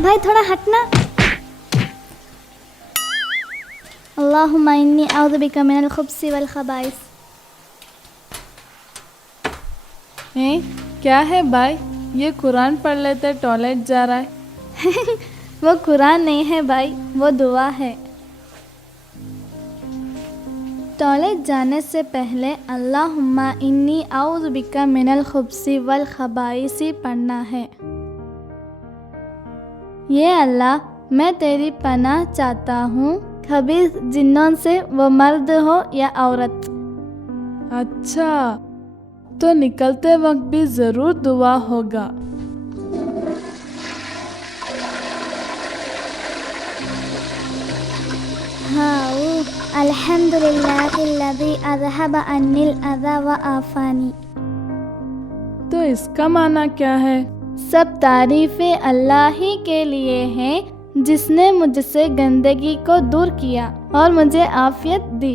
भाई थोड़ा हटना। अल्लाहुम्मा इन्नी औज़ु बिका मिनल खुब्सी वल खबाइस। क्या है भाई, ये कुरान पढ़ लेते टॉयलेट जा रहा है। वो कुरान नहीं है भाई, वो दुआ है। टॉयलेट जाने से पहले अल्लाहुम्मा इन्नी औज़ु बिका मिनल खुब्सी वल खबाइसी पढ़ना है। ये अल्लाह, मैं तेरी पनाह चाहता हूँ खबीस जिन्नों से, वो मर्द हो या औरत। अच्छा, तो निकलते वक्त भी ज़रूर दुआ होगा। हाँ, अल्हम्दुलिल्लाहिल्लज़ी अज़हब अन्निल अज़ा व आफ़ानी। तो इसका माना क्या है? सब तारीफ़ें अल्लाह ही के लिए हैं जिसने मुझसे गंदगी को दूर किया और मुझे आफ़ियत दी।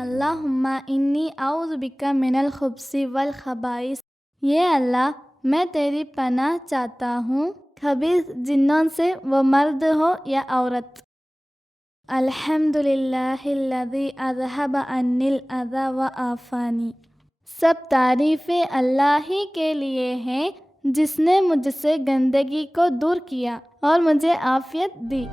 अल्लाहुम्मा इन्नी औज़ु बिका मिनल खुब्सी वल खबाइस। ये अल्लाह, मैं तेरी पनाह चाहता हूँ खबीस जिन्नों से, वो मर्द हो या औरत। अल्हम्दुलिल्लाहिल्लज़ी अज़हब अन्निल अज़ा व आफ़ानी। सब तारीफ़ें अल्लाह ही के लिए हैं जिसने मुझसे गंदगी को दूर किया और मुझे आफ़ियत दी।